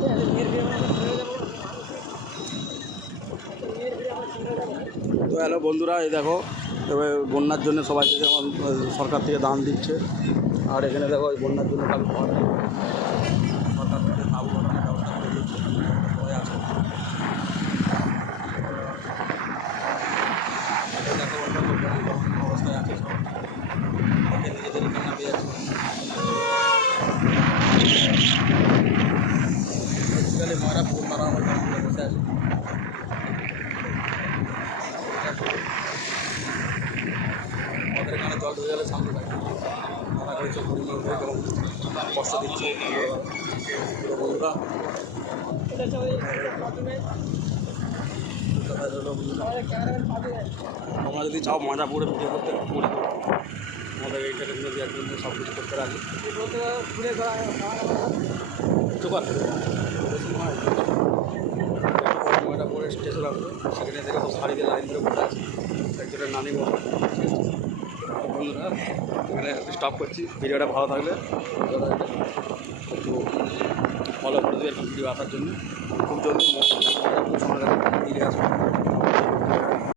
তো হ্যালো বন্ধুরা, এই দেখো তবে বন্যার জন্য সবাই থেকে সরকার থেকে দান দিচ্ছে। আর এখানে দেখো এই বন্যার জন্য কাল সরকার থেকে তাবু বানানোর ব্যবস্থা করে দিচ্ছে। সবাই আছে দেখো অবস্থায় আছে, সব নিজেদের কান্না পেয়ে যাচ্ছে। বেসিক্যালি ময়রা পুকুর তারা আমার বসে আছে। আমাদের এখানে জল ঢুকে গেলে শান্ত থাকে, তারা হয়েছে গরিব মানুষদের কেমন কষ্ট দিচ্ছে বন্ধুরা। তোমরা যদি চাও মাজাপুরে ভিডিও করতে আমাদের এইটাকে দেওয়ার জন্য সব কিছু করতে রাখি। মাজাপুরে স্টেশন আসবে, সেখানে থেকে সব শাড়িতে লাইন ধরে বসে আছে। একজনের নানি বন্ধুরা এখানে স্টপ করছি। ভিডিওটা ভালো থাকলে একটু ফলো করে দেবে এরকম ভিডিও আসার জন্য। খুব জলদি সময় ফিরে আসবো।